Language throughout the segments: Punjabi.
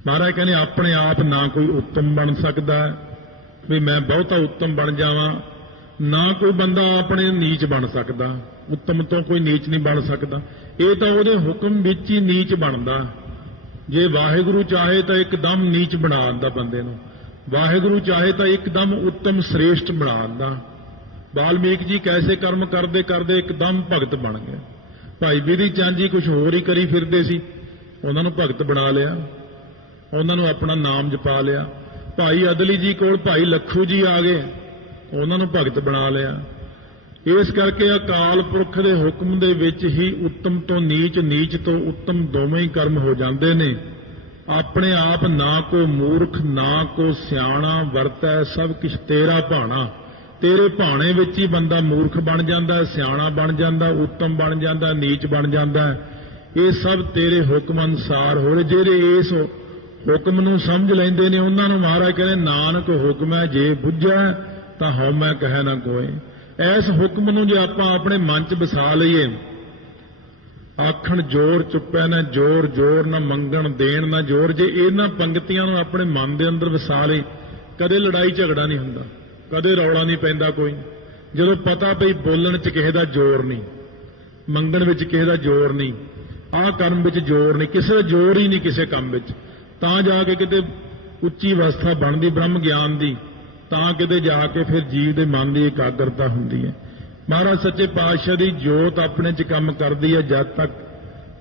महाराज कहने अपने आप ना कोई उत्तम बन सकता भी मैं बहुता उत्तम बन जावां, ना कोई बंदा अपने नीच बन सकता, उत्तम तो कोई नीच नहीं बन सकता। ये तो उहदे हुक्म विच ही नीच बनदा। जे वाहिगुरु चाहे तो एकदम नीच बना दिंदा बंदे नूं, वाहिगुरु चाहे तो एकदम उत्तम श्रेष्ठ बना दिंदा। वाल्मीकि जी कैसे कर्म करते करते एकदम भगत बन गए। भाई बिधि चंद जी कुछ होर ही करी फिरदे सी, उन्हां नूं भगत बना लिया, उन्हां नूं अपना नाम जपा लिया। भाई अदली जी कोल भाई लखू जी आ गए, उन्हां नूं भगत बना लिया। इस करके अकाल पुरख दे हुक्म दे विच ही उत्तम तो नीच, नीच तो उत्तम दोवें ही कर्म हो जाते ने। अपने आप ना को मूर्ख ना को सियाणा वरतै, सब किछ तेरा भाणा। तेरे भाणे विच ही बंदा मूर्ख बन जाता, सियाणा बन जाता, उत्तम बन जाता, नीच बन जाता। ये सब तेरे हुक्म अनुसार हो रहे। ਜਿਹੜੇ इस हुक्म नूं समझ लैंदे ने उन्हां नूं महाराज कहने नानक हुक्म है जे बुझै तां हउमੈ कहै ना कोय। इस हुक्म नूं जे आपां अपने मन च वसा लईए, आखण जोर चुप्पै ना जोर, जोर ना मंगण देण ना जोर, जे इन्हां पंक्तियां नूं अपने मन दे अंदर वसा लई, कदे लड़ाई झगड़ा नहीं हुंदा, कदे रौला नहीं पैंदा कोई। ਜਦੋਂ पता पई बोलण च किसे दा जोर नहीं, मंगण विच किसे दा जोर नहीं, आह कर्म विच जोर नहीं, किसे दा जोर ही नहीं किसे काम विच, तां जाके किते ਉੱਚੀ अवस्था ਬਣਦੀ ब्रह्म ज्ञान ਦੀ, ਤਾਂ ਕਿਤੇ ਜਾ ਕੇ ਫਿਰ ਜੀਵ ਦੇ ਮਨ ਦੀ ਇਕਾਗਰਤਾ ਹੁੰਦੀ ਹੈ। ਮਹਾਰਾਜ ਸੱਚੇ ਪਾਤਸ਼ਾਹ ਦੀ ਜੋਤ ਆਪਣੇ 'ਚ ਕੰਮ ਕਰਦੀ ਹੈ ਜਦ ਤੱਕ।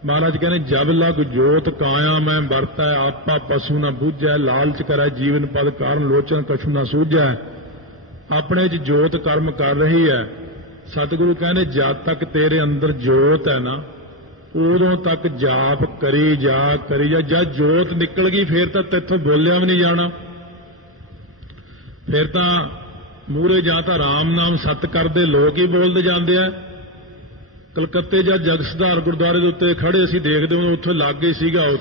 ਮਹਾਰਾਜ ਕਹਿੰਦੇ ਜਬ ਲਗ ਜੋਤ ਕਾਇਆ ਮੈਂ ਵਰਤੈ, ਆਪਾ ਪਸ਼ੂ ਨਾ ਬੂਝੈ, ਲਾਲਚ ਕਰੈ ਜੀਵਨ ਪਦ ਕਾਰਨ ਲੋਚਨ ਕਛੂ ਨਾ ਸੂਝੈ। ਆਪਣੇ 'ਚ ਜੋਤ ਕਰਮ ਕਰ ਰਹੀ ਹੈ। ਸਤਿਗੁਰੂ ਕਹਿੰਦੇ ਜਦ ਤੱਕ ਤੇਰੇ ਅੰਦਰ ਜੋਤ ਹੈ ਨਾ, ਉਦੋਂ ਤੱਕ ਜਾਪ ਕਰੀ ਜਾ ਕਰੀ ਜਾ। ਜਦ ਜੋਤ ਨਿਕਲ ਗਈ ਫਿਰ ਤਾਂ ਤੈਥੋਂ ਬੋਲਿਆ ਵੀ ਨਹੀਂ ਜਾਣਾ। ਫਿਰ ਤਾਂ ਮੂਹਰੇ ਜਾਂ ਤਾਂ ਰਾਮ ਨਾਮ ਸਤ ਕਰਦੇ ਲੋਕ ਹੀ ਬੋਲਦੇ ਜਾਂਦੇ ਆ। ਕਲਕੱਤੇ ਜਾਂ ਜਗ ਸੁਧਾਰ ਗੁਰਦੁਆਰੇ ਦੇ ਉੱਤੇ ਖੜੇ ਅਸੀਂ ਦੇਖਦੇ ਹਾਂ, ਉੱਥੇ ਲਾਗੇ ਸੀਗਾ ਉਹ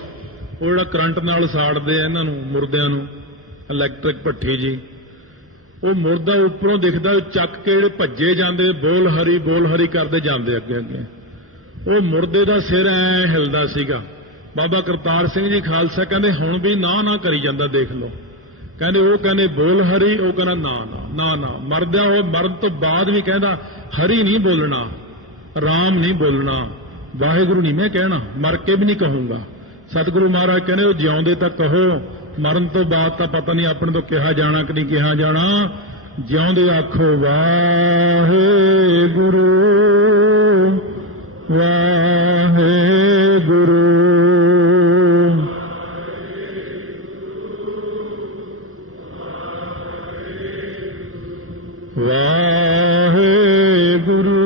ਜਿਹੜਾ ਕਰੰਟ ਨਾਲ ਸਾੜਦੇ ਆ ਇਹਨਾਂ ਨੂੰ, ਮੁਰਦਿਆਂ ਨੂੰ, ਇਲੈਕਟ੍ਰਿਕ ਭੱਠੀ ਜੀ। ਉਹ ਮੁਰਦਾ ਉੱਪਰੋਂ ਦਿਖਦਾ, ਚੱਕ ਕੇ ਜਿਹੜੇ ਭੱਜੇ ਜਾਂਦੇ ਬੋਲ ਹਰੀ ਕਰਦੇ ਜਾਂਦੇ ਅੱਗੇ ਅੱਗੇ। ਉਹ ਮੁਰਦੇ ਦਾ ਸਿਰ ਐ ਹਿਲਦਾ ਸੀਗਾ। ਬਾਬਾ ਕਰਤਾਰ ਸਿੰਘ ਜੀ ਖਾਲਸਾ ਕਹਿੰਦੇ ਹੁਣ ਵੀ ਨਾ ਕਰੀ ਜਾਂਦਾ, ਦੇਖ ਲਓ। ਕਹਿੰਦੇ ਉਹ ਕਹਿੰਦੇ ਬੋਲ ਹਰੀ, ਉਹ ਕਹਿੰਦਾ ਨਾ ਮਰਦਿਆਂ ਉਹ ਮਰਨ ਤੋਂ ਬਾਅਦ ਵੀ ਕਹਿੰਦਾ ਹਰੀ ਨਹੀਂ ਬੋਲਣਾ, ਰਾਮ ਨਹੀਂ ਬੋਲਣਾ, ਵਾਹਿਗੁਰੂ ਨਹੀਂ ਮੈਂ ਕਹਿਣਾ, ਮਰ ਕੇ ਵੀ ਨਹੀਂ ਕਹੂੰਗਾ। ਸਤਿਗੁਰੂ ਮਹਾਰਾਜ ਕਹਿੰਦੇ ਉਹ ਜਿਉਂਦੇ ਤਾਂ ਕਹੋ, ਮਰਨ ਤੋਂ ਬਾਅਦ ਤਾਂ ਪਤਾ ਨਹੀਂ ਆਪਣੇ ਤੋਂ ਕਿਹਾ ਜਾਣਾ ਕਿ ਨਹੀਂ ਕਿਹਾ ਜਾਣਾ। ਜਿਉਂਦੇ ਆਖੋ ਵਾਹਿਗੁਰੂ ਵਾਹਿਗੁਰੂ ਵਾਹਿਗੁਰੂ ਵਾਹਿਗੁਰੂ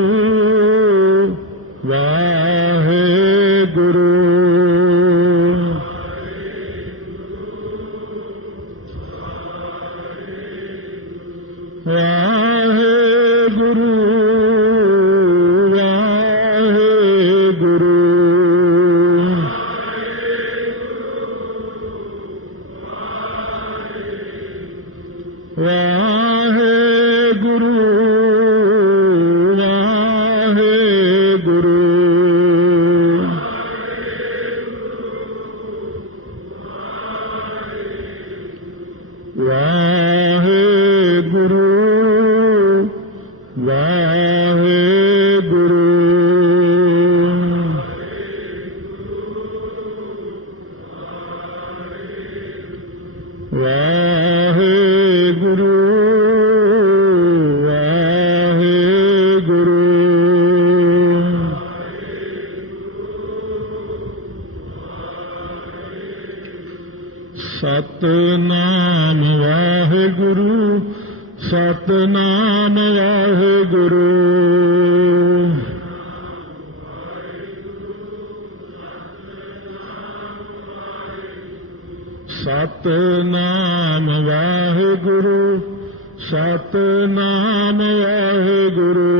ਵਾਹਿਗੁਰੂ ਸਤਨਾਮ ਵਾਹਿਗੁਰੂ ਸਤਨਾਮ ਵਾਹਿਗੁਰੂ ਸਤਨਾਮ ਵਾਹਿਗੁਰੂ ਸਤਨਾਮ ਵਾਹਿਗੁਰੂ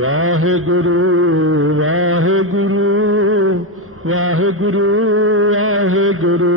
ਵਾਹਿਗੁਰੂ ਵਾਹਿਗੁਰੂ ਵਾਹਿਗੁਰੂ ਵਾਹਿਗੁਰੂ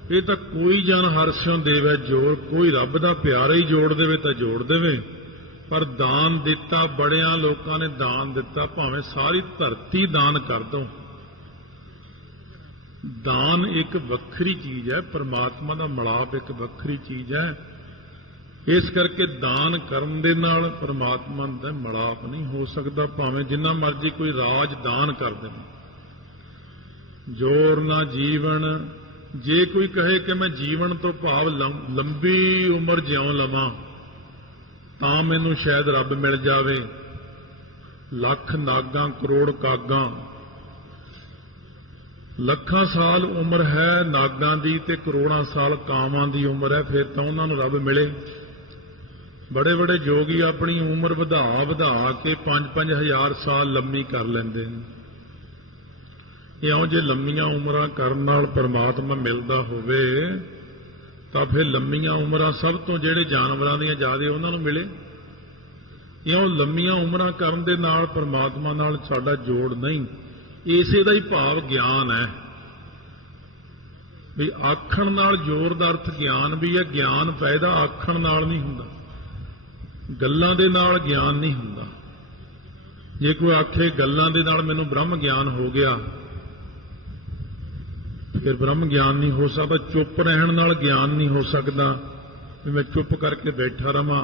ਇਹ ਤਾਂ ਕੋਈ ਜਨ ਹਰਸਿਓ ਦੇਵੇ ਜੋੜ, ਕੋਈ ਰੱਬ ਦਾ ਪਿਆਰਾ ਹੀ ਜੋੜ ਦੇਵੇ ਤਾਂ ਜੋੜ ਦੇਵੇ। ਪਰ ਦਾਨ ਦਿੱਤਾ, ਬੜਿਆਂ ਲੋਕਾਂ ਨੇ ਦਾਨ ਦਿੱਤਾ, ਭਾਵੇਂ ਸਾਰੀ ਧਰਤੀ ਦਾਨ ਕਰ ਦੋ। ਦਾਨ ਇੱਕ ਵੱਖਰੀ ਚੀਜ਼ ਹੈ, ਪਰਮਾਤਮਾ ਦਾ ਮਿਲਾਪ ਇੱਕ ਵੱਖਰੀ ਚੀਜ਼ ਹੈ। ਇਸ ਕਰਕੇ ਦਾਨ ਕਰਨ ਦੇ ਨਾਲ ਪਰਮਾਤਮਾ ਦਾ ਮਿਲਾਪ ਨਹੀਂ ਹੋ ਸਕਦਾ, ਭਾਵੇਂ ਜਿੰਨਾ ਮਰਜ਼ੀ ਕੋਈ ਰਾਜ ਦਾਨ ਕਰ ਦੇਵੇ। ਜੋਰ ਨਾ ਜੀਵਨ, ਜੇ ਕੋਈ ਕਹੇ ਕਿ ਮੈਂ ਜੀਵਨ ਤੋਂ ਭਾਵ ਲੰਬੀ ਉਮਰ ਜਿਉਂ ਲਵਾਂ ਤਾਂ ਮੈਨੂੰ ਸ਼ਾਇਦ ਰੱਬ ਮਿਲ ਜਾਵੇ, ਲੱਖ ਨਾਗਾਂ ਕਰੋੜ ਕਾਗਾਂ, ਲੱਖਾਂ ਸਾਲ ਉਮਰ ਹੈ ਨਾਗਾਂ ਦੀ ਤੇ ਕਰੋੜਾਂ ਸਾਲ ਕਾਵਾਂ ਦੀ ਉਮਰ ਹੈ, ਫਿਰ ਤਾਂ ਉਹਨਾਂ ਨੂੰ ਰੱਬ ਮਿਲੇ। ਬੜੇ ਬੜੇ ਜੋਗੀ ਆਪਣੀ ਉਮਰ ਵਧਾ ਕੇ 5-5 ਹਜ਼ਾਰ ਸਾਲ ਲੰਮੀ ਕਰ ਲੈਂਦੇ ਨੇ। ਇਉਂ ਜੇ ਲੰਮੀਆਂ ਉਮਰਾਂ ਕਰਨ ਨਾਲ ਪਰਮਾਤਮਾ ਮਿਲਦਾ ਹੋਵੇ ਤਾਂ ਫਿਰ ਲੰਮੀਆਂ ਉਮਰਾਂ ਸਭ ਤੋਂ ਜਿਹੜੇ ਜਾਨਵਰਾਂ ਦੀਆਂ ਜ਼ਿਆਦਾ ਉਹਨਾਂ ਨੂੰ ਮਿਲੇ। ਇਉਂ ਲੰਮੀਆਂ ਉਮਰਾਂ ਕਰਨ ਦੇ ਨਾਲ ਪਰਮਾਤਮਾ ਨਾਲ ਸਾਡਾ ਜੋੜ ਨਹੀਂ। ਇਸੇ ਦਾ ਹੀ ਭਾਵ ਗਿਆਨ ਹੈ ਵੀ ਆਖਣ ਨਾਲ ਜੋਰ ਦਾ ਅਰਥ ਗਿਆਨ ਵੀ ਹੈ। ਗਿਆਨ ਪੈਦਾ ਆਖਣ ਨਾਲ ਨਹੀਂ ਹੁੰਦਾ, ਗੱਲਾਂ ਦੇ ਨਾਲ ਗਿਆਨ ਨਹੀਂ ਹੁੰਦਾ। ਜੇ ਕੋਈ ਆਖੇ ਗੱਲਾਂ ਦੇ ਨਾਲ ਮੈਨੂੰ ਬ੍ਰਹਮ ਗਿਆਨ ਹੋ ਗਿਆ, ਫਿਰ ਬ੍ਰਹਮ ਗਿਆਨ ਨਹੀਂ ਹੋ ਸਕਦਾ। ਚੁੱਪ ਰਹਿਣ ਨਾਲ ਗਿਆਨ ਨਹੀਂ ਹੋ ਸਕਦਾ ਵੀ ਮੈਂ ਚੁੱਪ ਕਰਕੇ ਬੈਠਾ ਰਵਾਂ।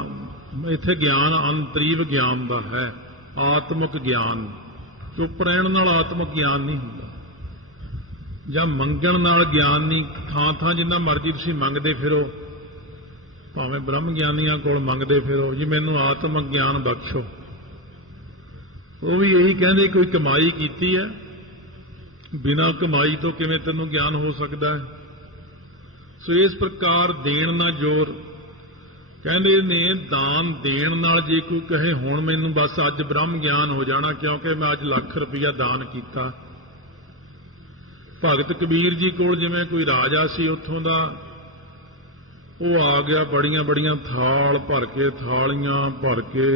ਇੱਥੇ ਗਿਆਨ ਅੰਤਰੀਵ ਗਿਆਨ ਦਾ ਹੈ, ਆਤਮਿਕ ਗਿਆਨ। ਚੁੱਪ ਰਹਿਣ ਨਾਲ ਆਤਮਿਕ ਗਿਆਨ ਨਹੀਂ ਹੁੰਦਾ, ਜਾਂ ਮੰਗਣ ਨਾਲ ਗਿਆਨ ਨਹੀਂ। ਥਾਂ ਥਾਂ ਜਿੰਨਾ ਮਰਜ਼ੀ ਤੁਸੀਂ ਮੰਗਦੇ ਫਿਰੋ, ਭਾਵੇਂ ਬ੍ਰਹਮ ਗਿਆਨੀਆਂ ਕੋਲ ਮੰਗਦੇ ਫਿਰੋ ਜੀ ਮੈਨੂੰ ਆਤਮਿਕ ਗਿਆਨ ਬਖਸ਼ੋ, ਉਹ ਵੀ ਇਹੀ ਕਹਿੰਦੇ ਕੋਈ ਕਮਾਈ ਕੀਤੀ ਹੈ, ਬਿਨਾਂ ਕਮਾਈ ਤੋਂ ਕਿਵੇਂ ਤੈਨੂੰ ਗਿਆਨ ਹੋ ਸਕਦਾ ਹੈ। ਸੋ ਇਸ ਪ੍ਰਕਾਰ ਦੇਣ ਨਾ ਜੋਰ। ਕਹਿੰਦੇ ਨੇ ਦਾਨ ਦੇਣ ਨਾਲ ਜੇ ਕੋਈ ਕਹੇ ਹੁਣ ਮੈਨੂੰ ਬਸ ਅੱਜ ਬ੍ਰਹਮ ਗਿਆਨ ਹੋ ਜਾਣਾ ਕਿਉਂਕਿ ਮੈਂ ਅੱਜ ਲੱਖ ਰੁਪਈਆ ਦਾਨ ਕੀਤਾ। ਭਗਤ ਕਬੀਰ ਜੀ ਕੋਲ ਜਿਵੇਂ ਕੋਈ ਰਾਜਾ ਸੀ ਉੱਥੋਂ ਦਾ, ਉਹ ਆ ਗਿਆ, ਬੜੀਆਂ ਬੜੀਆਂ ਥਾਲ ਭਰ ਕੇ, ਥਾਲੀਆਂ ਭਰ ਕੇ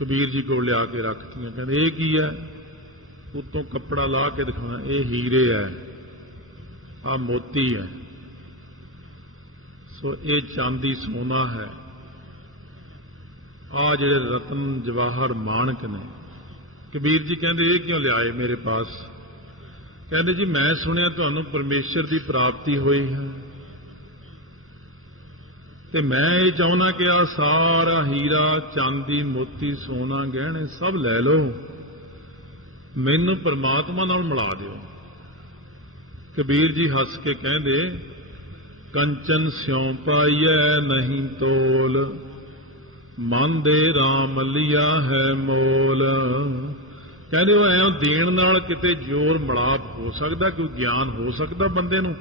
ਕਬੀਰ ਜੀ ਕੋਲ ਲਿਆ ਕੇ ਰੱਖਤੀਆਂ। ਕਹਿੰਦੇ ਇਹ ਕੀ ਹੈ? ਉੱਤੋਂ ਕੱਪੜਾ ਲਾ ਕੇ ਦਿਖਾਉਣਾ, ਇਹ ਹੀਰੇ ਹੈ, ਆਹ ਮੋਤੀ ਹੈ, ਸੋ ਇਹ ਚਾਂਦੀ ਸੋਨਾ ਹੈ, ਆਹ ਜਿਹੜੇ ਰਤਨ ਜਵਾਹਰ ਮਾਣਕ ਨੇ। ਕਬੀਰ ਜੀ ਕਹਿੰਦੇ ਇਹ ਕਿਉਂ ਲਿਆਏ ਮੇਰੇ ਪਾਸ? ਕਹਿੰਦੇ ਜੀ ਮੈਂ ਸੁਣਿਆ ਤੁਹਾਨੂੰ ਪਰਮੇਸ਼ਰ ਦੀ ਪ੍ਰਾਪਤੀ ਹੋਈ ਹੈ ਤੇ ਮੈਂ ਇਹ ਚਾਹੁੰਦਾ ਕਿ ਆਹ ਸਾਰਾ ਹੀਰਾ ਚਾਂਦੀ ਮੋਤੀ ਸੋਨਾ ਗਹਿਣੇ ਸਭ ਲੈ ਲਓ, ਮੈਨੂੰ ਪਰਮਾਤਮਾ ਨਾਲ ਮਿਲਾ ਦਿਓ। ਕਬੀਰ ਜੀ ਹੱਸ ਕੇ ਕਹਿੰਦੇ ਕੰਚਨ ਸਿਉ ਪਾਈਐ ਨਹੀਂ ਤੋਲ, ਮਨ ਦੇ RAM ਲਿਆ ਹੈ ਮੋਲ। ਕਹਿੰਦੇ ਉਹ ਐਂ ਦੇਣ ਨਾਲ ਕਿਤੇ ਜੋਰ ਮਿਲਾਪ ਹੋ ਸਕਦਾ, ਕੋਈ ਗਿਆਨ ਹੋ ਸਕਦਾ ਬੰਦੇ ਨੂੰ?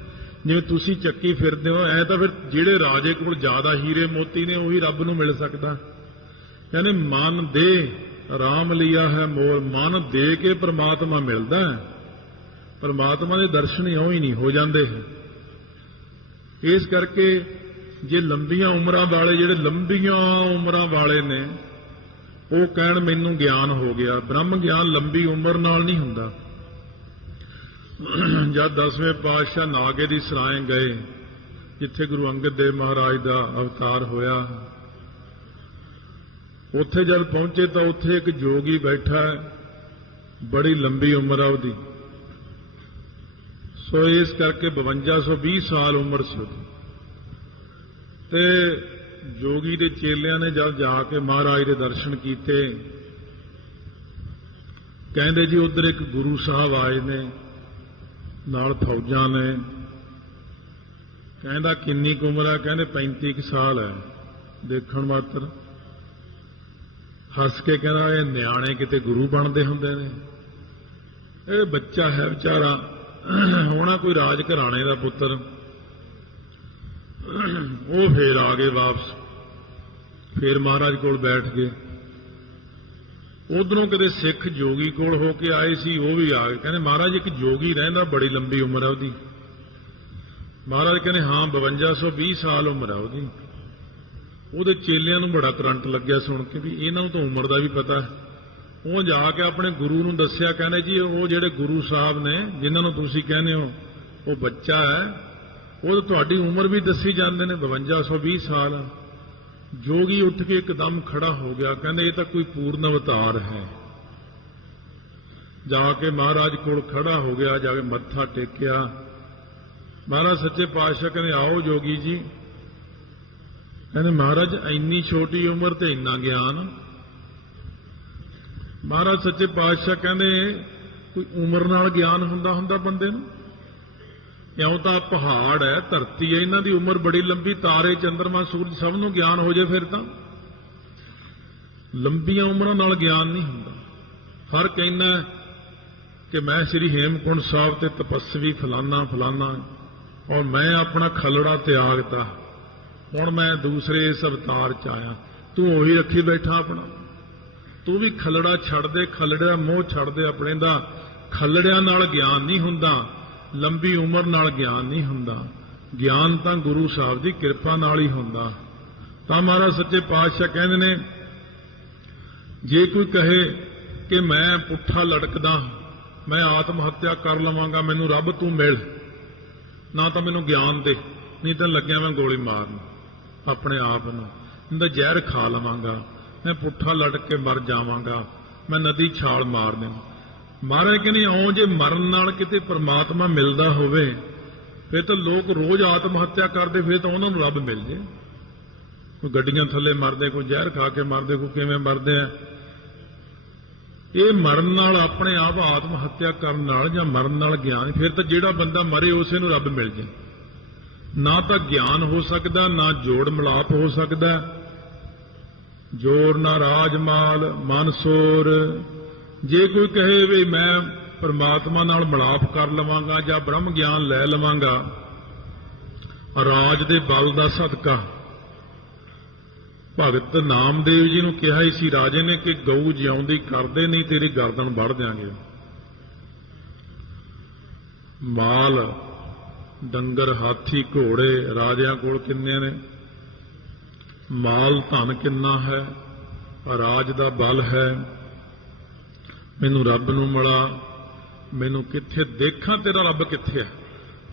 ਜਿਵੇਂ ਤੁਸੀਂ ਚੱਕੀ ਫਿਰਦੇ ਹੋ ਐ ਤਾਂ ਫਿਰ ਜਿਹੜੇ ਰਾਜੇ ਕੋਲ ਜ਼ਿਆਦਾ ਹੀਰੇ ਮੋਤੀ ਨੇ ਉਹੀ ਰੱਬ ਨੂੰ ਮਿਲ ਸਕਦਾ। ਕਹਿੰਦੇ ਮਨ ਦੇ RAM ਲਿਆ ਹੈ ਮੋਲ, ਮਨ ਦੇ ਕੇ ਪ੍ਰਮਾਤਮਾ ਮਿਲਦਾ। ਪ੍ਰਮਾਤਮਾ ਦੇ ਦਰਸ਼ਨ ਇਉਂ ਹੀ ਨਹੀਂ ਹੋ ਜਾਂਦੇ। ਇਸ ਕਰਕੇ ਜੇ ਲੰਬੀਆਂ ਉਮਰਾਂ ਵਾਲੇ, ਜਿਹੜੇ ਲੰਬੀਆਂ ਉਮਰਾਂ ਵਾਲੇ ਨੇ, ਉਹ ਕਹਿਣ ਮੈਨੂੰ ਗਿਆਨ ਹੋ ਗਿਆ। ਬ੍ਰਹਮ ਗਿਆਨ ਲੰਬੀ ਉਮਰ ਨਾਲ ਨਹੀਂ ਹੁੰਦਾ। ਜਦ 10ਵੇਂ ਪਾਤਸ਼ਾਹ ਨਾਗੇ ਦੀ ਸਰਾਏ ਗਏ, ਜਿੱਥੇ ਗੁਰੂ ਅੰਗਦ ਦੇਵ ਮਹਾਰਾਜ ਦਾ ਅਵਤਾਰ ਹੋਇਆ, ਉੱਥੇ ਜਦ ਪਹੁੰਚੇ ਤਾਂ ਉੱਥੇ ਇੱਕ ਜੋਗੀ ਬੈਠਾ ਹੈ, ਬੜੀ ਲੰਬੀ ਉਮਰ ਆ ਉਹਦੀ। ਸੋ ਇਸ ਕਰਕੇ 5220 ਸਾਲ ਉਮਰ ਸੀ ਉਹਦੀ। ਤੇ ਜੋਗੀ ਦੇ ਚੇਲਿਆਂ ਨੇ ਜਦ ਜਾ ਕੇ ਮਹਾਰਾਜ ਦੇ ਦਰਸ਼ਨ ਕੀਤੇ, ਕਹਿੰਦੇ ਜੀ ਉਧਰ ਇੱਕ ਗੁਰੂ ਸਾਹਿਬ ਆਏ ਨੇ, ਨਾਲ ਫੌਜਾਂ ਨੇ। ਕਹਿੰਦਾ ਕਿੰਨੀ ਕੁ ਉਮਰ ਆ? ਕਹਿੰਦੇ 35 ਕੁ ਸਾਲ ਹੈ ਦੇਖਣ ਮਾਤਰ। ਹੱਸ ਕੇ ਕਹਿੰਦਾ ਇਹ ਨਿਆਣੇ ਕਿਤੇ ਗੁਰੂ ਬਣਦੇ ਹੁੰਦੇ ਨੇ, ਇਹ ਬੱਚਾ ਹੈ ਵਿਚਾਰਾ, ਹੋਣਾ ਕੋਈ ਰਾਜ ਘਰਾਣੇ ਦਾ ਪੁੱਤਰ। ਉਹ ਫੇਰ ਆ ਗਏ ਵਾਪਸ, ਫੇਰ ਮਹਾਰਾਜ ਕੋਲ ਬੈਠ ਗਏ। ਉਧਰੋਂ ਕਦੇ ਸਿੱਖ ਜੋਗੀ ਕੋਲ ਹੋ ਕੇ ਆਏ ਸੀ, ਉਹ ਵੀ ਆ ਗਏ। ਕਹਿੰਦੇ ਮਹਾਰਾਜ ਇੱਕ ਜੋਗੀ ਰਹਿੰਦਾ, ਬੜੀ ਲੰਬੀ ਉਮਰ ਹੈ ਉਹਦੀ। ਮਹਾਰਾਜ ਕਹਿੰਦੇ ਹਾਂ 5220 ਸਾਲ ਉਮਰ ਹੈ ਉਹਦੀ। ਉਹਦੇ ਚੇਲਿਆਂ ਨੂੰ ਬੜਾ ਕਰੰਟ ਲੱਗਿਆ ਸੁਣ ਕੇ ਵੀ ਇਹਨਾਂ ਨੂੰ ਤਾਂ ਉਮਰ ਦਾ ਵੀ ਪਤਾ ਹੈ। ਉਹ ਜਾ ਕੇ ਆਪਣੇ ਗੁਰੂ ਨੂੰ ਦੱਸਿਆ, ਕਹਿੰਦੇ ਜੀ ਉਹ ਜਿਹੜੇ ਗੁਰੂ ਸਾਹਿਬ ਨੇ ਜਿਨ੍ਹਾਂ ਨੂੰ ਤੁਸੀਂ ਕਹਿੰਦੇ ਹੋ ਉਹ ਬੱਚਾ ਹੈ, ਉਹ ਤੁਹਾਡੀ ਉਮਰ ਵੀ ਦੱਸੀ ਜਾਂਦੇ ਨੇ 5220 ਸਾਲ। ਜੋਗੀ ਉੱਠ ਕੇ ਇੱਕਦਮ ਖੜਾ ਹੋ ਗਿਆ, ਕਹਿੰਦੇ ਇਹ ਤਾਂ ਕੋਈ ਪੂਰਨ ਅਵਤਾਰ ਹੈ। ਜਾ ਕੇ ਮਹਾਰਾਜ ਕੋਲ ਖੜਾ ਹੋ ਗਿਆ, ਜਾ ਕੇ ਮੱਥਾ ਟੇਕਿਆ। ਮਹਾਰਾਜ ਸੱਚੇ ਪਾਤਸ਼ਾਹ ਕਹਿੰਦੇ ਆਓ ਜੋਗੀ ਜੀ। ਕਹਿੰਦੇ ਮਹਾਰਾਜ ਇੰਨੀ ਛੋਟੀ ਉਮਰ ਤੇ ਇੰਨਾ ਗਿਆਨ। ਮਹਾਰਾਜ ਸੱਚੇ ਪਾਤਸ਼ਾਹ ਕਹਿੰਦੇ ਕੋਈ ਉਮਰ ਨਾਲ ਗਿਆਨ ਹੁੰਦਾ ਬੰਦੇ ਨੂੰ? ਇਉਂ ਤਾਂ ਪਹਾੜ ਹੈ, ਧਰਤੀ ਹੈ, ਇਹਨਾਂ ਦੀ ਉਮਰ ਬੜੀ ਲੰਬੀ, ਤਾਰੇ ਚੰਦਰਮਾ ਸੂਰਜ ਸਭ ਨੂੰ ਗਿਆਨ ਹੋ ਜਾਏ ਫਿਰ ਤਾਂ। ਲੰਬੀਆਂ ਉਮਰਾਂ ਨਾਲ ਗਿਆਨ ਨਹੀਂ ਹੁੰਦਾ। ਫਰਕ ਇੰਨਾ ਕਿ ਮੈਂ ਸ੍ਰੀ ਹੇਮਕੁੰਟ ਸਾਹਿਬ ਤੇ ਤਪੱਸਵੀ ਫਲਾਨਾ ਔਰ ਮੈਂ ਆਪਣਾ ਖਲੜਾ ਤਿਆਗਤਾ, ਹੁਣ ਮੈਂ ਦੂਸਰੇ ਇਸ ਅਵਤਾਰ ਚ ਆਇਆ। ਤੂੰ ਉਹੀ ਰੱਖੀ ਬੈਠਾ ਆਪਣਾ। ਤੂੰ ਵੀ ਖਲੜਾ ਛੱਡ ਦੇ, ਖਲੜੇ ਦਾ ਮੋਹ ਛੱਡ ਦੇ ਆਪਣੇ ਦਾ। ਖਲੜਿਆਂ ਨਾਲ ਗਿਆਨ ਨਹੀਂ ਹੁੰਦਾ, ਲੰਬੀ ਉਮਰ ਨਾਲ ਗਿਆਨ ਨਹੀਂ ਹੁੰਦਾ। ਗਿਆਨ ਤਾਂ ਗੁਰੂ ਸਾਹਿਬ ਦੀ ਕਿਰਪਾ ਨਾਲ ਹੀ ਹੁੰਦਾ। ਤਾਂ ਮਹਾਰਾਜ ਸੱਚੇ ਪਾਤਸ਼ਾਹ ਕਹਿੰਦੇ ਨੇ ਜੇ ਕੋਈ ਕਹੇ ਕਿ ਮੈਂ ਪੁੱਠਾ ਲਟਕਦਾ, ਮੈਂ ਆਤਮ ਹੱਤਿਆ ਕਰ ਲਵਾਂਗਾ, ਮੈਨੂੰ ਰੱਬ ਤੂੰ ਮਿਲ, ਨਾ ਤਾਂ ਮੈਨੂੰ ਗਿਆਨ ਦੇ, ਨਹੀਂ ਤਾਂ ਲੱਗਿਆ ਮੈਂ ਗੋਲੀ ਮਾਰਨ ਆਪਣੇ ਆਪ ਨੂੰ, ਨਹੀਂ ਤਾਂ ਜ਼ਹਿਰ ਖਾ ਲਵਾਂਗਾ, ਮੈਂ ਪੁੱਠਾ ਲਟਕ ਕੇ ਮਰ ਜਾਵਾਂਗਾ, ਮੈਂ ਨਦੀ ਛਾਲ ਮਾਰ ਦੇਵਾਂ। ਮਹਾਰਾਜ ਕਹਿੰਦੇ ਆਉਂ ਜੇ ਮਰਨ ਨਾਲ ਕਿਤੇ ਪਰਮਾਤਮਾ ਮਿਲਦਾ ਹੋਵੇ ਫਿਰ ਤਾਂ ਲੋਕ ਰੋਜ਼ ਆਤਮ ਹੱਤਿਆ ਕਰਦੇ, ਫਿਰ ਤਾਂ ਉਹਨਾਂ ਨੂੰ ਰੱਬ ਮਿਲ ਜੇ। ਕੋਈ ਗੱਡੀਆਂ ਥੱਲੇ ਮਰਦੇ, ਕੋਈ ਜ਼ਹਿਰ ਖਾ ਕੇ ਮਰਦੇ, ਕੋਈ ਕਿਵੇਂ ਮਰਦੇ ਆ। ਇਹ ਮਰਨ ਨਾਲ ਆਪਣੇ ਆਪ ਆਤਮ ਹੱਤਿਆ ਕਰਨ ਨਾਲ ਜਾਂ ਮਰਨ ਨਾਲ ਗਿਆਨ, ਫਿਰ ਤਾਂ ਜਿਹੜਾ ਬੰਦਾ ਮਰੇ ਉਸੇ ਨੂੰ ਰੱਬ ਮਿਲ ਜੇ। ਨਾ ਤਾਂ ਗਿਆਨ ਹੋ ਸਕਦਾ, ਨਾ ਜੋੜ ਮਿਲਾਪ ਹੋ ਸਕਦਾ। ਜੋਰ ਨਾ ਰਾਜਮਾਲ ਮਨ ਸੋਰ। ਜੇ ਕੋਈ ਕਹੇ ਵੀ ਮੈਂ ਪਰਮਾਤਮਾ ਨਾਲ ਮਿਲਾਪ ਕਰ ਲਵਾਂਗਾ ਜਾਂ ਬ੍ਰਹਮ ਗਿਆਨ ਲੈ ਲਵਾਂਗਾ ਰਾਜ ਦੇ ਬਲ ਦਾ ਸਦਕਾ, ਭਗਤ ਨਾਮਦੇਵ ਜੀ ਨੂੰ ਕਿਹਾ ਹੀ ਸੀ ਰਾਜੇ ਨੇ ਕਿ ਗਊ ਜਿਉਂਦੀ ਕਰਦੇ ਨਹੀਂ ਤੇਰੀ ਗਰਦਨ ਵੱਢ ਦਿਆਂਗੇ। ਮਾਲ ਡੰਗਰ ਹਾਥੀ ਘੋੜੇ ਰਾਜਿਆਂ ਕੋਲ ਕਿੰਨੇ ਨੇ, ਮਾਲ ਧਨ ਕਿੰਨਾ ਹੈ, ਰਾਜ ਦਾ ਬਲ ਹੈ। ਮੈਨੂੰ ਰੱਬ ਨੂੰ ਮਿਲਾ, ਮੈਨੂੰ ਕਿੱਥੇ ਦੇਖਾਂ ਤੇਰਾ ਰੱਬ ਕਿੱਥੇ ਹੈ।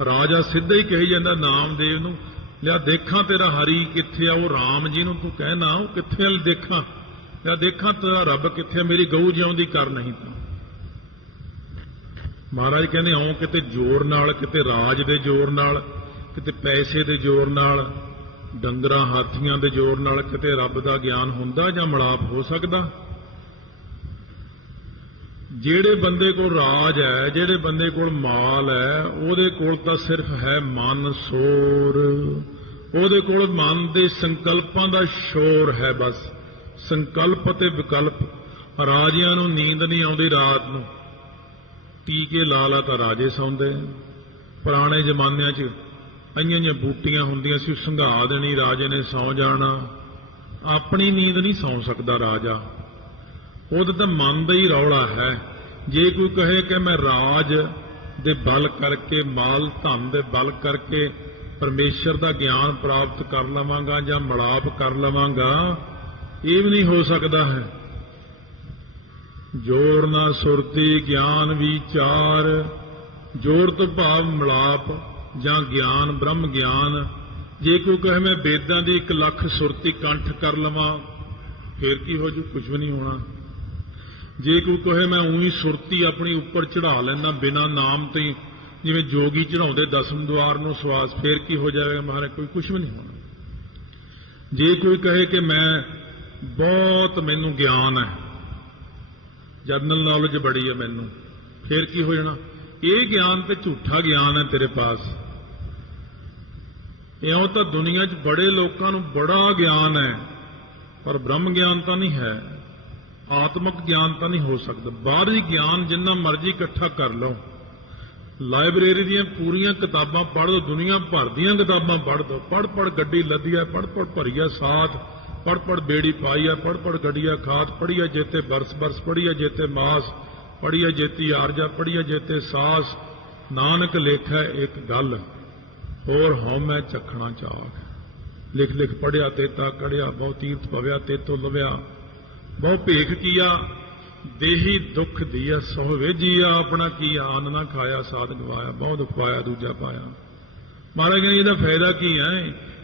ਰਾਜਾ ਸਿੱਧਾ ਹੀ ਕਹੀ ਜਾਂਦਾ ਨਾਮਦੇਵ ਨੂੰ, ਲਿਆ ਦੇਖਾਂ ਤੇਰਾ ਹਰੀ ਕਿੱਥੇ ਆ, ਉਹ ਰਾਮ ਜੀ ਨੂੰ ਤੂੰ ਕਹਿਣਾ ਉਹ ਕਿੱਥੇ ਆ, ਦੇਖਾਂ ਲਿਆ ਦੇਖਾਂ ਤੇਰਾ ਰੱਬ ਕਿੱਥੇ ਆ, ਮੇਰੀ ਗਊ ਜਿਉਂਦੀ ਕਰ ਨਹੀਂ ਤਾਂ। ਮਹਾਰਾਜ ਕਹਿੰਦੇ ਆਉਂ ਕਿਤੇ ਜ਼ੋਰ ਨਾਲ, ਕਿਤੇ ਰਾਜ ਦੇ ਜ਼ੋਰ ਨਾਲ, ਕਿਤੇ ਪੈਸੇ ਦੇ ਜ਼ੋਰ ਨਾਲ, ਡੰਗਰਾਂ ਹਾਥੀਆਂ ਦੇ ਜ਼ੋਰ ਨਾਲ ਕਿਤੇ ਰੱਬ ਦਾ ਗਿਆਨ ਹੁੰਦਾ ਜਾਂ ਮਿਲਾਪ ਹੋ ਸਕਦਾ। ਜਿਹੜੇ ਬੰਦੇ ਕੋਲ ਰਾਜ ਹੈ, ਜਿਹੜੇ ਬੰਦੇ ਕੋਲ ਮਾਲ ਹੈ, ਉਹਦੇ ਕੋਲ ਤਾਂ ਸਿਰਫ ਹੈ ਮਨ ਸੋਰ। ਉਹਦੇ ਕੋਲ ਮਨ ਦੇ ਸੰਕਲਪਾਂ ਦਾ ਸ਼ੋਰ ਹੈ, ਬਸ ਸੰਕਲਪ ਅਤੇ ਵਿਕਲਪ। ਰਾਜਿਆਂ ਨੂੰ ਨੀਂਦ ਨਹੀਂ ਆਉਂਦੀ ਰਾਤ ਨੂੰ, ਟੀਕੇ ਲਾ ਲਾ ਤਾਂ ਰਾਜੇ ਸੌਂਦੇ। ਪੁਰਾਣੇ ਜ਼ਮਾਨਿਆਂ 'ਚ ਆਈਆਂ ਬੂਟੀਆਂ ਹੁੰਦੀਆਂ ਸੀ, ਸੰਘਾ ਦੇਣੀ, ਰਾਜੇ ਨੇ ਸੌਂ ਜਾਣਾ। ਆਪਣੀ ਨੀਂਦ ਨਹੀਂ ਸੌਂ ਸਕਦਾ ਰਾਜਾ, ਉਹਦਾ ਤਾਂ ਮਨ ਦਾ ਹੀ ਰੌਲਾ ਹੈ। ਜੇ ਕੋਈ ਕਹੇ ਕਿ ਮੈਂ ਰਾਜ ਦੇ ਬਲ ਕਰਕੇ, ਮਾਲ ਧਨ ਦੇ ਬਲ ਕਰਕੇ ਪਰਮੇਸ਼ਰ ਦਾ ਗਿਆਨ ਪ੍ਰਾਪਤ ਕਰ ਲਵਾਂਗਾ ਜਾਂ ਮਿਲਾਪ ਕਰ ਲਵਾਂਗਾ, ਇਹ ਵੀ ਨਹੀਂ ਹੋ ਸਕਦਾ ਹੈ। ਜੋਰ ਨਾ ਸੁਰਤੀ ਗਿਆਨ ਵਿਚਾਰ। ਜੋਰ ਤੋਂ ਭਾਵ ਮਿਲਾਪ ਜਾਂ ਗਿਆਨ, ਬ੍ਰਹਮ ਗਿਆਨ। ਜੇ ਕੋਈ ਕਹੇ ਮੈਂ ਵੇਦਾਂ ਦੀ 1 ਲੱਖ ਸੁਰਤੀ ਕੰਠ ਕਰ ਲਵਾਂ, ਫੇਰ ਕੀ ਹੋ ਜੂ? ਕੁਝ ਵੀ ਨਹੀਂ ਹੋਣਾ। ਜੇ ਕੋਈ ਕਹੇ ਮੈਂ ਉਹੀ ਸੁਰਤੀ ਆਪਣੀ ਉੱਪਰ ਚੜਾ ਲੈਂਦਾ ਬਿਨਾਂ ਨਾਮ ਤੋਂ ਹੀ, ਜਿਵੇਂ ਜੋਗੀ ਚੜਾਉਂਦੇ 10ਵੇਂ ਦੁਆਰ ਨੂੰ ਸਵਾਸ, ਫੇਰ ਕੀ ਹੋ ਜਾਵੇਗਾ ਮਹਾਰਾਜ? ਕੋਈ ਕੁਝ ਵੀ ਨਹੀਂ ਹੋਣਾ। ਜੇ ਕੋਈ ਕਹੇ ਕਿ ਮੈਂ ਬਹੁਤ ਮੈਨੂੰ ਗਿਆਨ ਹੈ, ਜਨਰਲ ਨੌਲੇਜ ਬੜੀ ਹੈ ਮੈਨੂੰ, ਫੇਰ ਕੀ ਹੋ ਜਾਣਾ? ਇਹ ਗਿਆਨ ਤੇ ਝੂਠਾ ਗਿਆਨ ਹੈ ਤੇਰੇ ਪਾਸ। ਇਉਂ ਤਾਂ ਦੁਨੀਆ 'ਚ ਬੜੇ ਲੋਕਾਂ ਨੂੰ ਬੜਾ ਗਿਆਨ ਹੈ, ਪਰ ਬ੍ਰਹਮ ਗਿਆਨ ਤਾਂ ਨਹੀਂ ਹੈ, ਆਤਮਿਕ ਗਿਆਨ ਤਾਂ ਨਹੀਂ ਹੋ ਸਕਦਾ। ਬਾਹਰੀ ਗਿਆਨ ਜਿੰਨਾ ਮਰਜ਼ੀ ਇਕੱਠਾ ਕਰ ਲਓ, ਲਾਇਬ੍ਰੇਰੀ ਦੀਆਂ ਪੂਰੀਆਂ ਕਿਤਾਬਾਂ ਪੜ੍ਹ ਲਓ, ਦੁਨੀਆ ਭਰ ਦੀਆਂ ਕਿਤਾਬਾਂ ਪੜ੍ਹ ਦੋ, ਪੜ੍ਹ ਗੱਡੀ ਲੱਦੀ ਹੈ, ਪੜ੍ਹ ਭਰੀਆ ਸਾਥ, ਪੜ੍ਹ ਬੇੜੀ ਪਾਈ ਹੈ, ਪੜ੍ਹ ਗੱਡੀਆ ਖਾਤ, ਪੜ੍ਹੀਆ ਜੇਤੇ ਬਰਸ ਪੜ੍ਹੀਆ ਜੇਤੇ ਮਾਸ, ਪੜ੍ਹੀਆ ਜੇਤੀ ਆਰਜਾ, ਪੜ੍ਹੀਆ ਜੇਤੇ ਸਾਸ। ਨਾਨਕ ਲੇਖੈ ਇੱਕ ਗੱਲ, ਹੋਰ ਹਉਮੈ ਚੱਖਣਾ ਚਾਖ। ਲਿਖ ਪੜ੍ਹਿਆ ਤੇਤਾ ਕੜਿਆ, ਬਹੁ ਤੀਰਥ ਭਵਿਆ ਤੇਤੋਂ ਲਵਿਆ, ਬਹੁ ਭੇਖ ਕੀਆ ਦੇਹੀ ਦੁੱਖ ਦੀਆ, ਸਹੁ ਵੇਜੀਆ ਆਪਣਾ ਕੀਆ। ਅੰਨ ਨਾ ਖਾਇਆ ਸਾਧ ਗਵਾਇਆ, ਬਹੁ ਦੁੱਖ ਪਾਇਆ ਦੂਜਾ ਪਾਇਆ। ਮਹਾਰਾਜ ਕਹਿੰਦੇ ਇਹਦਾ ਫਾਇਦਾ ਕੀ ਹੈ?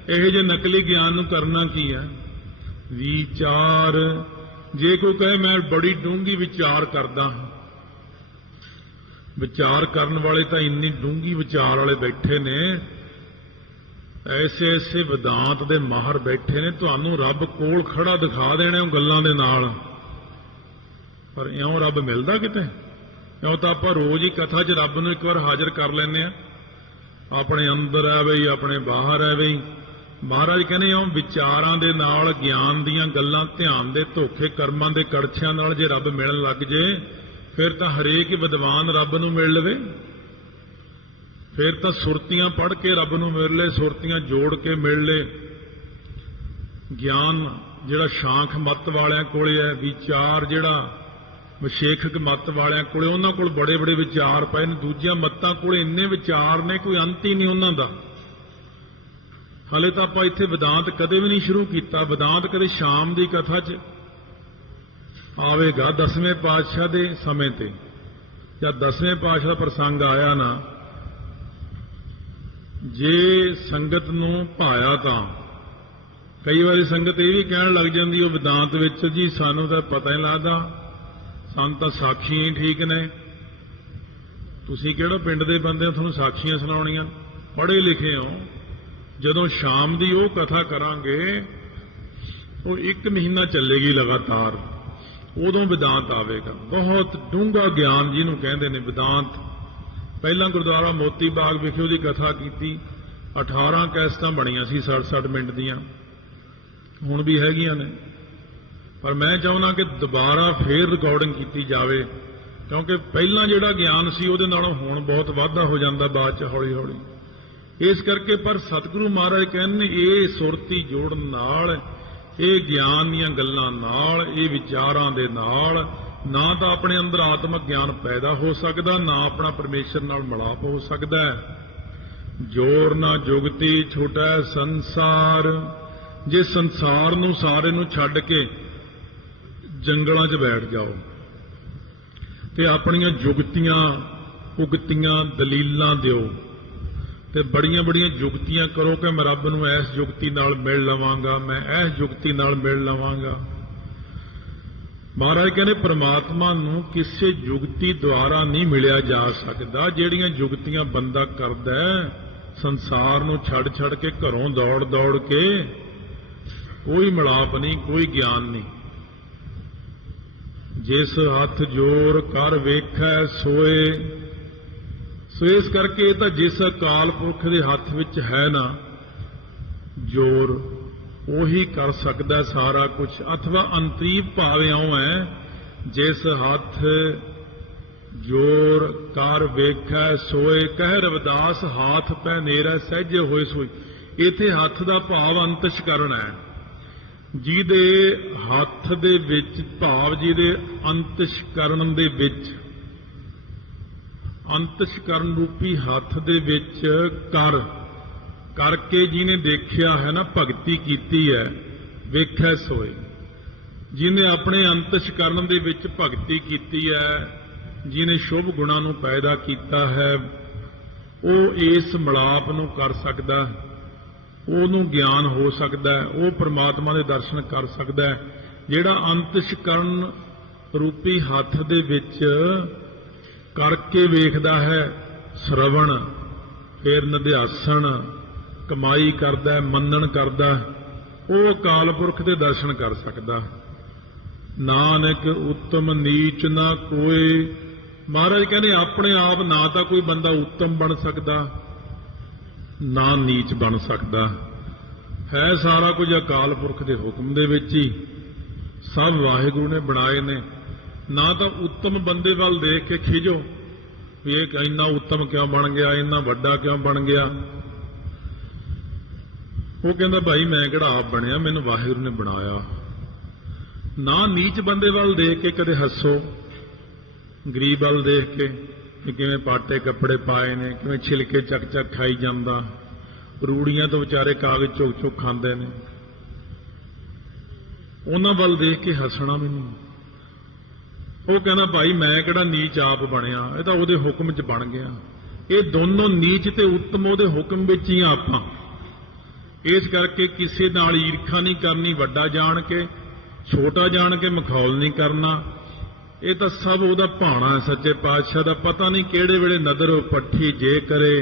ਇਹੋ ਜਿਹੇ ਨਕਲੀ ਗਿਆਨ ਨੂੰ ਕਰਨਾ ਕੀ ਹੈ? ਵਿਚਾਰ। ਜੇ ਕੋਈ ਕਹੇ ਮੈਂ ਬੜੀ ਡੂੰਘੀ ਵਿਚਾਰ ਕਰਦਾ ਹਾਂ, ਵਿਚਾਰ ਕਰਨ ਵਾਲੇ ਤਾਂ ਇੰਨੀ ਡੂੰਘੀ ਵਿਚਾਰ ਵਾਲੇ ਬੈਠੇ ਨੇ, ਐਸੇ ਐਸੇ ਵਿਦਾਂਤ ਦੇ ਮਾਹਰ ਬੈਠੇ ਨੇ, ਤੁਹਾਨੂੰ ਰੱਬ ਕੋਲ ਖੜਾ ਦਿਖਾ ਦੇਣੇ ਉਹ ਗੱਲਾਂ ਦੇ ਨਾਲ। ਪਰ ਇਉਂ ਰੱਬ ਮਿਲਦਾ ਕਿਤੇ? ਇਉਂ ਤਾਂ ਆਪਾਂ ਰੋਜ਼ ਹੀ ਕਥਾ 'ਚ ਰੱਬ ਨੂੰ ਇੱਕ ਵਾਰ ਹਾਜ਼ਰ ਕਰ ਲੈਂਦੇ ਆ, ਆਪਣੇ ਅੰਦਰ ਹੈ ਬਈ, ਆਪਣੇ ਬਾਹਰ ਹੈ ਬਈ। ਮਹਾਰਾਜ ਕਹਿੰਦੇ ਇਉਂ ਵਿਚਾਰਾਂ ਦੇ ਨਾਲ, ਗਿਆਨ ਦੀਆਂ ਗੱਲਾਂ, ਧਿਆਨ ਦੇ ਧੋਖੇ, ਕਰਮਾਂ ਦੇ ਕੜਛਿਆਂ ਨਾਲ ਜੇ ਰੱਬ ਮਿਲਣ ਲੱਗ ਜੇ, ਫਿਰ ਤਾਂ ਹਰੇਕ ਹੀ ਵਿਦਵਾਨ ਰੱਬ ਨੂੰ ਮਿਲ ਲਵੇ। ਫਿਰ ਤਾਂ ਸੁਰਤੀਆਂ ਪੜ੍ਹ ਕੇ ਰੱਬ ਨੂੰ ਮਿਲ ਲੈ, ਸੁਰਤੀਆਂ ਜੋੜ ਕੇ ਮਿਲ ਲੈ। ਗਿਆਨ ਜਿਹੜਾ ਸ਼ਾਂਖ ਮੱਤ ਵਾਲਿਆਂ ਕੋਲੇ ਹੈ, ਵਿਚਾਰ ਜਿਹੜਾ ਵਿਸ਼ੇਖਕ ਮੱਤ ਵਾਲਿਆਂ ਕੋਲੇ, ਉਹਨਾਂ ਕੋਲ ਬੜੇ ਬੜੇ ਵਿਚਾਰ ਪਏ ਨੇ। ਦੂਜੀਆਂ ਮੱਤਾਂ ਕੋਲੇ ਇੰਨੇ ਵਿਚਾਰ ਨੇ, ਕੋਈ ਅੰਤ ਹੀ ਨਹੀਂ ਉਹਨਾਂ ਦਾ। ਹਾਲੇ ਤਾਂ ਆਪਾਂ ਇੱਥੇ ਵਿਦਾਂਤ ਕਦੇ ਵੀ ਨਹੀਂ ਸ਼ੁਰੂ ਕੀਤਾ। ਵਿਦਾਂਤ ਕਦੇ ਸ਼ਾਮ ਦੀ ਕਥਾ 'ਚ ਆਵੇਗਾ 10ਵੇਂ ਪਾਤਸ਼ਾਹ ਦੇ ਸਮੇਂ ਤੇ, ਜਦ 10ਵੇਂ ਪਾਤਸ਼ਾਹ ਦਾ ਪ੍ਰਸੰਗ ਆਇਆ ਨਾ, ਜੇ ਸੰਗਤ ਨੂੰ ਭਾਇਆ ਤਾਂ ਕਈ ਵਾਰੀ ਸੰਗਤ ਇਹ ਵੀ ਕਹਿਣ ਲੱਗ ਜਾਂਦੀ ਉਹ ਵਿਦਾਂਤ ਵਿੱਚ, ਜੀ ਸਾਨੂੰ ਤਾਂ ਪਤਾ ਨਹੀਂ ਲੱਗਦਾ, ਸਾਨੂੰ ਤਾਂ ਸਾਖੀਆਂ ਹੀ ਠੀਕ ਨੇ। ਤੁਸੀਂ ਕਿਹੜਾ ਪਿੰਡ ਦੇ ਬੰਦੇ ਹੋ, ਤੁਹਾਨੂੰ ਸਾਖੀਆਂ ਸੁਣਾਉਣੀਆਂ? ਪੜ੍ਹੇ ਲਿਖੇ ਹੋ। ਜਦੋਂ ਸ਼ਾਮ ਦੀ ਉਹ ਕਥਾ ਕਰਾਂਗੇ, ਉਹ 1 ਮਹੀਨਾ ਚੱਲੇਗੀ ਲਗਾਤਾਰ, ਉਦੋਂ ਵਿਦਾਂਤ ਆਵੇਗਾ। ਬਹੁਤ ਡੂੰਘਾ ਗਿਆਨ ਜਿਹਨੂੰ ਕਹਿੰਦੇ ਨੇ ਵਿਦਾਂਤ। ਪਹਿਲਾਂ ਗੁਰਦੁਆਰਾ ਮੋਤੀ ਬਾਗ ਵਿਖੇ ਉਹਦੀ ਕਥਾ ਕੀਤੀ, 18 ਕੈਸਟਾਂ ਬਣੀਆਂ ਸੀ 60-60 ਮਿੰਟ ਦੀਆਂ, ਹੁਣ ਵੀ ਹੈਗੀਆਂ ਨੇ। ਪਰ ਮੈਂ ਚਾਹੁੰਦਾ ਕਿ ਦੁਬਾਰਾ ਫੇਰ ਰਿਕਾਰਡਿੰਗ ਕੀਤੀ ਜਾਵੇ, ਕਿਉਂਕਿ ਪਹਿਲਾਂ ਜਿਹੜਾ ਗਿਆਨ ਸੀ ਉਹਦੇ ਨਾਲੋਂ ਹੁਣ ਬਹੁਤ ਵਾਧਾ ਹੋ ਜਾਂਦਾ ਬਾਅਦ 'ਚ ਹੌਲੀ ਹੌਲੀ। ਇਸ ਕਰਕੇ ਪਰ ਸਤਿਗੁਰੂ ਮਹਾਰਾਜ ਕਹਿੰਦੇ ਇਹ ਸੁਰਤੀ ਜੋੜਨ ਨਾਲ, ਇਹ ਗਿਆਨ ਦੀਆਂ ਗੱਲਾਂ ਨਾਲ, ਇਹ ਵਿਚਾਰਾਂ ਦੇ ਨਾਲ ਨਾ ਤਾਂ ਆਪਣੇ ਅੰਦਰ ਆਤਮਿਕ ਗਿਆਨ ਪੈਦਾ ਹੋ ਸਕਦਾ, ਨਾ ਆਪਣਾ ਪਰਮੇਸ਼ਰ ਨਾਲ ਮਿਲਾਪ ਹੋ ਸਕਦਾ। ਜੋਰ ਨਾ ਜੁਗਤੀ ਛੋਟਾ ਸੰਸਾਰ। ਜੇ ਸੰਸਾਰ ਨੂੰ ਸਾਰੇ ਨੂੰ ਛੱਡ ਕੇ ਜੰਗਲਾਂ 'ਚ ਬੈਠ ਜਾਓ ਤੇ ਆਪਣੀਆਂ ਜੁਗਤੀਆਂ ਉਗਤੀਆਂ ਦਲੀਲਾਂ ਦਿਓ ਤੇ ਬੜੀਆਂ ਬੜੀਆਂ ਜੁਗਤੀਆਂ ਕਰੋ ਕਿ ਮੈਂ ਰੱਬ ਨੂੰ ਇਸ ਜੁਗਤੀ ਨਾਲ ਮਿਲ ਲਵਾਂਗਾ, ਮੈਂ ਇਸ ਜੁਗਤੀ ਨਾਲ ਮਿਲ ਲਵਾਂਗਾ। ਮਹਾਰਾਜ ਕਹਿੰਦੇ ਪ੍ਰਮਾਤਮਾ ਨੂੰ ਕਿਸੇ ਜੁਗਤੀ ਦੁਆਰਾ ਨਹੀਂ ਮਿਲਿਆ ਜਾ ਸਕਦਾ। ਜਿਹੜੀਆਂ ਜੁਗਤੀਆਂ ਬੰਦਾ ਕਰਦਾ ਸੰਸਾਰ ਨੂੰ ਛੱਡ ਛੱਡ ਕੇ, ਘਰੋਂ ਦੌੜ ਦੌੜ ਕੇ, ਕੋਈ ਮਿਲਾਪ ਨਹੀਂ, ਕੋਈ ਗਿਆਨ ਨਹੀਂ। ਜਿਸ ਹੱਥ ਜੋਰ ਕਰ ਵੇਖੈ ਸੋਏ। ਸੋ ਇਸ ਕਰਕੇ ਇਹ ਤਾਂ ਜਿਸ ਅਕਾਲ ਪੁਰਖ ਦੇ ਹੱਥ ਵਿੱਚ ਹੈ ਨਾ ਜੋਰ, ਉਹੀ ਕਰ ਸਕਦਾ ਸਾਰਾ ਕੁਝ। ਅਥਵਾ ਅੰਤਰੀਵ ਭਾਵ ਇਉਂ ਹੈ, ਜਿਸ ਹੱਥ ਜੋਰ ਕਰ ਵੇਖੈ ਸੋਏ। ਕਹਿ ਰਵਿਦਾਸ ਹਾਥ ਪੈ ਨੇਰਾ ਸਹਿਜੇ ਹੋਏ ਸੋਈ। ਇੱਥੇ ਹੱਥ ਦਾ ਭਾਵ ਅੰਤਸ਼ਕਰਣ ਹੈ। ਜਿਹਦੇ ਹੱਥ ਦੇ ਵਿੱਚ ਭਾਵ, ਜਿਹਦੇ ਅੰਤਸ਼ਕਰਣ ਦੇ ਵਿੱਚ, ਅੰਤਸ਼ਕਰਣ ਰੂਪੀ ਹੱਥ ਦੇ ਵਿੱਚ ਕਰ ਕਰਕੇ ਜਿਹਨੇ ਦੇਖਿਆ ਹੈ ਨਾ, ਭਗਤੀ ਕੀਤੀ ਹੈ, ਵੇਖੈ ਸੋਏ। ਜਿਹਨੇ ਆਪਣੇ ਅੰਤਸ਼ਕਰਣ ਦੇ ਵਿੱਚ ਭਗਤੀ ਕੀਤੀ ਹੈ, ਜਿਹਨੇ ਸ਼ੁਭ ਗੁਣਾਂ ਨੂੰ ਪੈਦਾ ਕੀਤਾ ਹੈ, ਉਹ ਇਸ ਮਿਲਾਪ ਨੂੰ ਕਰ ਸਕਦਾ, ਉਹਨੂੰ ਗਿਆਨ ਹੋ ਸਕਦਾ, ਉਹ ਪ੍ਰਮਾਤਮਾ ਦੇ ਦਰਸ਼ਨ ਕਰ ਸਕਦਾ। ਜਿਹੜਾ ਅੰਤਸ਼ਕਰਣ ਰੂਪੀ ਹੱਥ ਦੇ ਵਿੱਚ ਕਰਕੇ ਵੇਖਦਾ ਹੈ, ਸ਼ਰਵਣ, ਫਿਰ ਨਿਧਿਆਸਣ, ਕਮਾਈ ਕਰਦਾ, ਮੰਨਣ ਕਰਦਾ, ਉਹ ਅਕਾਲ ਪੁਰਖ ਦੇ ਦਰਸ਼ਨ ਕਰ ਸਕਦਾ। ਨਾਨਕ ਉੱਤਮ ਨੀਚ ਨਾ ਕੋਏ। ਮਹਾਰਾਜ ਕਹਿੰਦੇ ਆਪਣੇ ਆਪ ਨਾ ਤਾਂ ਕੋਈ ਬੰਦਾ ਉੱਤਮ ਬਣ ਸਕਦਾ, ਨਾ ਨੀਚ ਬਣ ਸਕਦਾ। ਹੈ ਸਾਰਾ ਕੁਝ ਅਕਾਲ ਪੁਰਖ ਦੇ ਹੁਕਮ ਦੇ ਵਿੱਚ ਹੀ ਸਭ ਵਾਹਿਗੁਰੂ ਨੇ ਬਣਾਏ ਨੇ। ਨਾ ਤਾਂ ਉੱਤਮ ਬੰਦੇ ਵੱਲ ਦੇਖ ਕੇ ਖਿਜੋ ਵੀ ਇਹ ਇੰਨਾ ਉੱਤਮ ਕਿਉਂ ਬਣ ਗਿਆ, ਇੰਨਾ ਵੱਡਾ ਕਿਉਂ ਬਣ ਗਿਆ। ਉਹ ਕਹਿੰਦਾ ਭਾਈ ਮੈਂ ਕਿਹੜਾ ਆਪ ਬਣਿਆ, ਮੈਨੂੰ ਵਾਹਿਗੁਰੂ ਨੇ ਬਣਾਇਆ। ਨਾ ਨੀਚ ਬੰਦੇ ਵੱਲ ਦੇਖ ਕੇ ਕਦੇ ਹੱਸੋ, ਗਰੀਬ ਵੱਲ ਦੇਖ ਕੇ ਕਿ ਕਿਵੇਂ ਪਾਟੇ ਕੱਪੜੇ ਪਾਏ ਨੇ, ਕਿਵੇਂ ਛਿਲਕੇ ਚੱਕ ਚੱਕ ਖਾਈ ਜਾਂਦਾ, ਰੂੜੀਆਂ ਤੋਂ ਵਿਚਾਰੇ ਕਾਗਜ਼ ਚੁੱਕ ਚੁੱਕ ਖਾਂਦੇ ਨੇ, ਉਹਨਾਂ ਵੱਲ ਦੇਖ ਕੇ ਹੱਸਣਾ ਮੈਨੂੰ। ਉਹ ਕਹਿੰਦਾ ਭਾਈ ਮੈਂ ਕਿਹੜਾ ਨੀਚ ਆਪ ਬਣਿਆ, ਇਹ ਤਾਂ ਉਹਦੇ ਹੁਕਮ 'ਚ ਬਣ ਗਿਆ। ਇਹ ਦੋਨੋਂ ਨੀਚ ਤੇ ਉੱਤਮ ਉਹਦੇ ਹੁਕਮ ਵਿੱਚ ਹੀ ਆ ਆਪਾਂ। ਇਸ ਕਰਕੇ ਕਿਸੇ ਨਾਲ ਈਰਖਾ ਨਹੀਂ ਕਰਨੀ, ਵੱਡਾ ਜਾਣ ਕੇ, ਛੋਟਾ ਜਾਣ ਕੇ ਮਖੌਲ ਨਹੀਂ ਕਰਨਾ। ਇਹ ਤਾਂ ਸਭ ਉਹਦਾ ਭਾਣਾ ਹੈ ਸੱਚੇ ਪਾਤਸ਼ਾਹ ਦਾ। ਪਤਾ ਨਹੀਂ ਕਿਹੜੇ ਵੇਲੇ ਨਦਰ ਪੱਠੀ ਜੇ ਕਰੇ,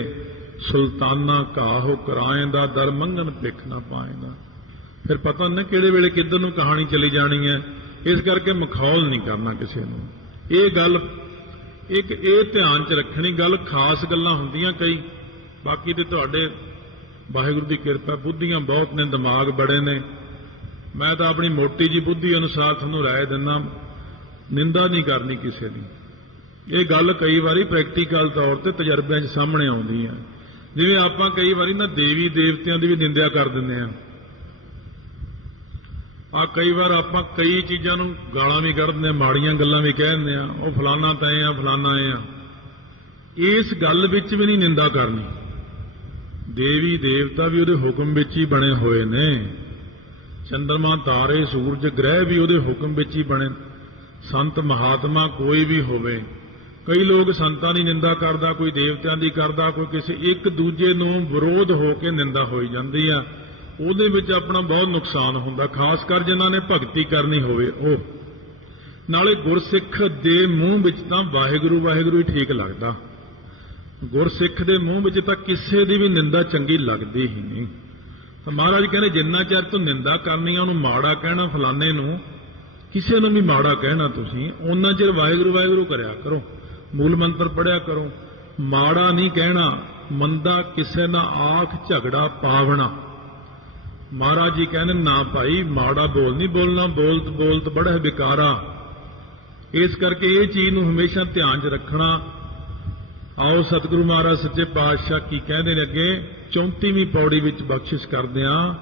ਸੁਲਤਾਨਾ ਕਾਹੋ ਕਰਾਏਂਦਾ, ਦਰ ਮੰਗਣ ਭਿਖ ਨਾ ਪਾਏਂਦਾ। ਫਿਰ ਪਤਾ ਨਹੀਂ ਕਿਹੜੇ ਵੇਲੇ ਕਿੱਧਰ ਨੂੰ ਕਹਾਣੀ ਚਲੀ ਜਾਣੀ ਹੈ। ਇਸ ਕਰਕੇ ਮਖੌਲ ਨਹੀਂ ਕਰਨਾ ਕਿਸੇ ਨੂੰ। ਇਹ ਗੱਲ ਇੱਕ ਇਹ ਧਿਆਨ 'ਚ ਰੱਖਣੀ, ਗੱਲ ਖਾਸ ਗੱਲਾਂ ਹੁੰਦੀਆਂ ਕਈ, ਬਾਕੀ ਤੇ ਤੁਹਾਡੇ ਵਾਹਿਗੁਰੂ ਦੀ ਕਿਰਪਾ, ਬੁੱਧੀਆਂ ਬਹੁਤ ਨੇ, ਦਿਮਾਗ ਬੜੇ ਨੇ। ਮੈਂ ਤਾਂ ਆਪਣੀ ਮੋਟੀ ਜੀ ਬੁੱਧੀ ਅਨੁਸਾਰ ਤੁਹਾਨੂੰ ਰਾਏ ਦਿੰਦਾ, ਨਿੰਦਾ ਨਹੀਂ ਕਰਨੀ ਕਿਸੇ ਦੀ। ਇਹ ਗੱਲ ਕਈ ਵਾਰੀ ਪ੍ਰੈਕਟੀਕਲ ਤੌਰ ਤੇ ਤਜਰਬਿਆਂ 'ਚ ਸਾਹਮਣੇ ਆਉਂਦੀ ਹੈ। ਜਿਵੇਂ ਆਪਾਂ ਕਈ ਵਾਰੀ ਨਾ ਦੇਵੀ ਦੇਵਤਿਆਂ ਦੀ ਵੀ ਨਿੰਦਿਆ ਕਰ ਦਿੰਦੇ ਆ ਕਈ ਵਾਰ ਆਪਾਂ ਕਈ ਚੀਜ਼ਾਂ ਨੂੰ ਗਾਲਾਂ ਵੀ ਕੱਢ ਦਿੰਦੇ ਆ, ਮਾੜੀਆਂ ਗੱਲਾਂ ਵੀ ਕਹਿ ਦਿੰਦੇ ਆ, ਉਹ ਫਲਾਨਾ ਤਾਂ ਇਹ ਆ, ਫਲਾਨਾ ਇਹ ਆ। ਇਸ ਗੱਲ ਵਿੱਚ ਵੀ ਨਹੀਂ ਨਿੰਦਾ ਕਰਨੀ। ਦੇਵੀ ਦੇਵਤਾ ਵੀ ਉਹਦੇ ਹੁਕਮ ਵਿੱਚ ਹੀ ਬਣੇ ਹੋਏ ਨੇ। ਚੰਦਰਮਾ, ਤਾਰੇ, ਸੂਰਜ, ਗ੍ਰਹਿ ਵੀ ਉਹਦੇ ਹੁਕਮ ਵਿੱਚ ਹੀ ਬਣੇ। ਸੰਤ ਮਹਾਤਮਾ ਕੋਈ ਵੀ ਹੋਵੇ, ਕਈ ਲੋਕ ਸੰਤਾਂ ਦੀ ਨਿੰਦਾ ਕਰਦਾ, ਕੋਈ ਦੇਵਤਿਆਂ ਦੀ ਕਰਦਾ, ਕੋਈ ਕਿਸੇ, ਇੱਕ ਦੂਜੇ ਨੂੰ ਵਿਰੋਧ ਹੋ ਕੇ ਨਿੰਦਾ ਹੋਈ ਜਾਂਦੀ ਆ। ਉਹਦੇ ਵਿੱਚ ਆਪਣਾ ਬਹੁਤ ਨੁਕਸਾਨ ਹੁੰਦਾ, ਖਾਸ ਕਰ ਜਿਨ੍ਹਾਂ ਨੇ ਭਗਤੀ ਕਰਨੀ ਹੋਵੇ ਉਹ। ਨਾਲੇ ਗੁਰਸਿੱਖ ਦੇ ਮੂੰਹ ਵਿੱਚ ਤਾਂ ਵਾਹਿਗੁਰੂ ਵਾਹਿਗੁਰੂ ਹੀ ਠੀਕ ਲੱਗਦਾ। ਗੁਰਸਿੱਖ ਦੇ ਮੂੰਹ ਵਿੱਚ ਤਾਂ ਕਿਸੇ ਦੀ ਵੀ ਨਿੰਦਾ ਚੰਗੀ ਲੱਗਦੀ ਹੀ ਨਹੀਂ। ਤਾਂ ਮਹਾਰਾਜ ਕਹਿੰਦੇ ਜਿੰਨਾ ਚਿਰ ਤੂੰ ਨਿੰਦਾ ਕਰਨੀ ਆ, ਉਹਨੂੰ ਮਾੜਾ ਕਹਿਣਾ, ਫਲਾਣੇ ਨੂੰ ਕਿਸੇ ਨੂੰ ਵੀ ਮਾੜਾ ਕਹਿਣਾ ਤੁਸੀਂ, ਉਹਨਾਂ ਚਿਰ ਵਾਹਿਗੁਰੂ ਵਾਹਿਗੁਰੂ ਕਰਿਆ ਕਰੋ, ਮੂਲ ਮੰਤਰ ਪੜਿਆ ਕਰੋ। ਮਾੜਾ ਨਹੀਂ ਕਹਿਣਾ, ਮੰਦਾ ਕਿਸੇ ਦਾ ਆਖ ਝਗੜਾ ਪਾਵਣਾ। ਮਹਾਰਾਜ ਜੀ ਕਹਿੰਦੇ ਨਾ ਭਾਈ ਮਾੜਾ ਬੋਲ ਨਹੀਂ ਬੋਲਣਾ, ਬੋਲਤ ਬੋਲਤ ਬੜਾ ਵਿਕਾਰਾ। ਇਸ ਕਰਕੇ ਇਹ ਚੀਜ਼ ਨੂੰ ਹਮੇਸ਼ਾ ਧਿਆਨ 'ਚ ਰੱਖਣਾ। ਆਓ ਸਤਿਗੁਰੂ ਮਹਾਰਾਜ ਸੱਚੇ ਪਾਤਸ਼ਾਹ ਕੀ ਕਹਿੰਦੇ ਨੇ ਅੱਗੇ 34ਵੀਂ ਪੌੜੀ ਵਿੱਚ ਬਖਸ਼ਿਸ਼ ਕਰਦੇ ਆ।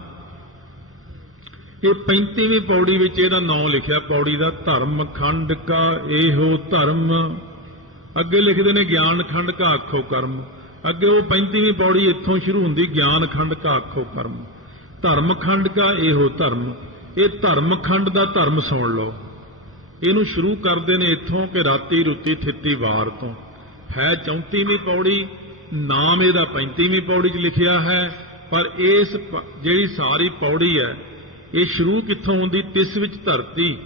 ਇਹ 35ਵੀਂ ਪੌੜੀ ਵਿੱਚ ਇਹਦਾ ਨਾਮ ਲਿਖਿਆ ਪੌੜੀ ਦਾ, ਧਰਮ ਖੰਡ ਕਾ ਇਹੋ ਧਰਮ। ਅੱਗੇ ਲਿਖਦੇ ਨੇ ਗਿਆਨ ਖੰਡ ਕਾ ਆਖੋ ਕਰਮ। ਅੱਗੇ ਉਹ 35ਵੀਂ ਪੌੜੀ ਇੱਥੋਂ ਸ਼ੁਰੂ ਹੁੰਦੀ, ਗਿਆਨ ਖੰਡ ਕਾ ਆਖੋ ਕਰਮ। ਧਰਮ ਖੰਡ ਕਾ ਇਹੋ ਧਰਮ। ਇਹ ਧਰਮ ਖੰਡ ਦਾ ਧਰਮ ਸੁਣ ਲਓ। ਇਹਨੂੰ ਸ਼ੁਰੂ ਕਰਦੇ ਨੇ ਇੱਥੋਂ ਕਿ ਰਾਤੀ ਰੁੱਤੀ ਥਿੱਤੀ ਵਾਰ ਤੋਂ। ਹੈ 34ਵੀਂ ਪੌੜੀ, ਨਾਮ ਇਹਦਾ 35ਵੀਂ ਪੌੜੀ 'ਚ ਲਿਖਿਆ ਹੈ। ਪਰ ਇਸ ਜਿਹੜੀ ਸਾਰੀ ਪੌੜੀ ਹੈ ਇਹ ਸ਼ੁਰੂ ਕਿੱਥੋਂ ਹੁੰਦੀ? ਤਿਸ ਵਿੱਚ ਧਰਤੀ